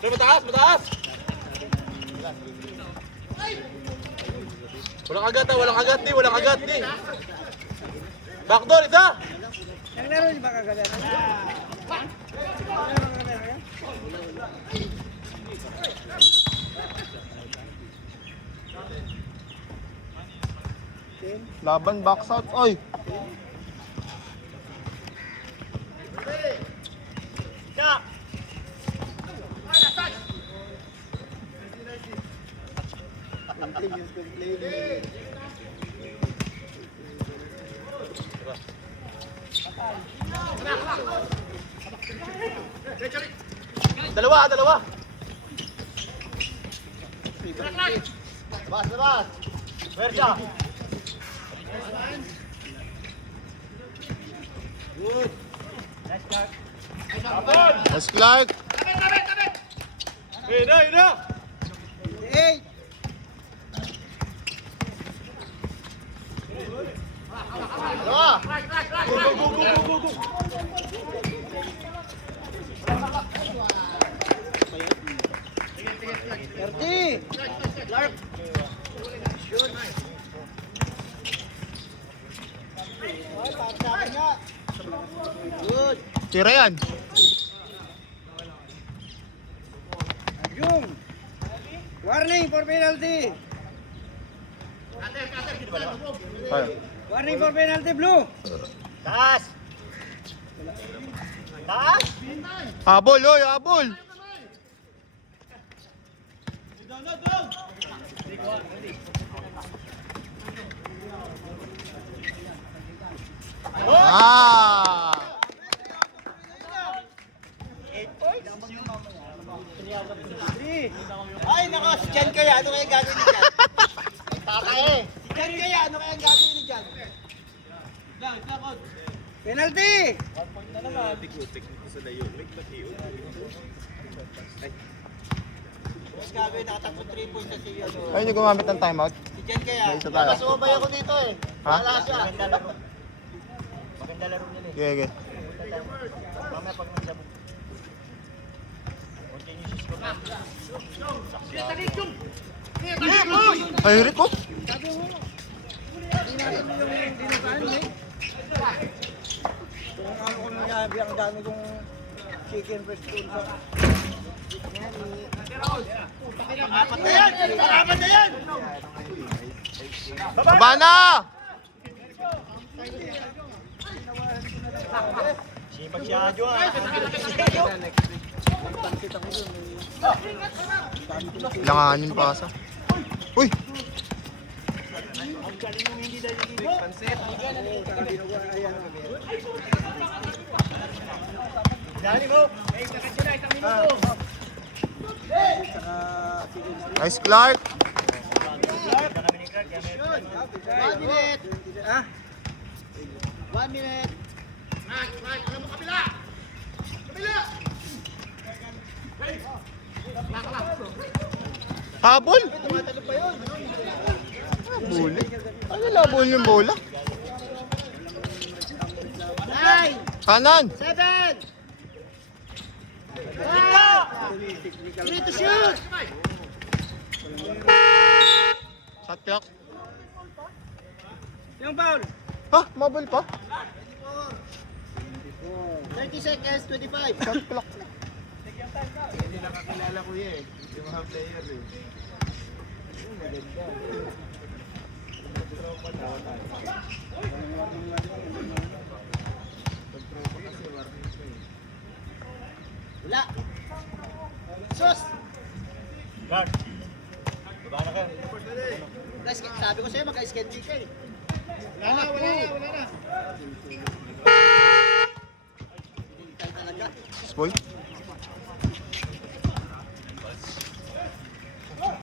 Pero mataas, mataas! Walang agad na, walang agad di, walang agad di. Backdoor, isa! Naglaro di ba kagad? Laban box out. Oy. Continuous complaining. Dalawa, dalawa! Labas, labas! Merja! Good! Yes, Clark. Ina, ina! 8! Dalawa! Go, go, go, go, go, go, go! Clark! Shoot! Ay, para sa akin nga! Good! Tira yan. Yung! Warning for penalty! Ay. Warning for penalty, blue! Taas! Taas! Habol, oy, habol. Ah! Ay, nako, si Jan kaya, ano kaya gagawin ni Jan? Taka eh! Si Jan kaya, ano kaya gagawin ni Jan? Penalty! Mas gagawin, nakatakot 3 points na si ano. Ay, hindi gumamit ng timeout. Si Jan kaya, May isa tayo. mas umabay ako dito eh. Ha? Wala siya. Maganda laro nila eh. Okay, okay. Mamaya pag nagsabog. Continuous score na. Ay, Rico. Hindi natin yung dinukaan eh. Kung ano ko nangyari, ang dami kong chicken breast doon sa... Apat na yan! Apat na yan! Baba na! Sipag si Adjo ah. Langanin pa sa. Uy! Dali mo! Nice, Clark. 1 minute! Ah? 1 minute! Alam mo kabila! Kabila! Habol. Tumatalo pa yun! Habol. Ano labol yung bola? 9! Kanan. 7! 3 to shoot! Shot clock. Yung foul! Ha? Mabol pa? 30 seconds, 25! Shot clock. Hindi nakakilala ko eh. Yung mga player eh. Maganda. Wala! Sus! Guard! Baba na kayo. Sabi ko sa'yo, mag-sketchy ka eh. Wala na, wala na, wala na. Hintay talaga. Spoy.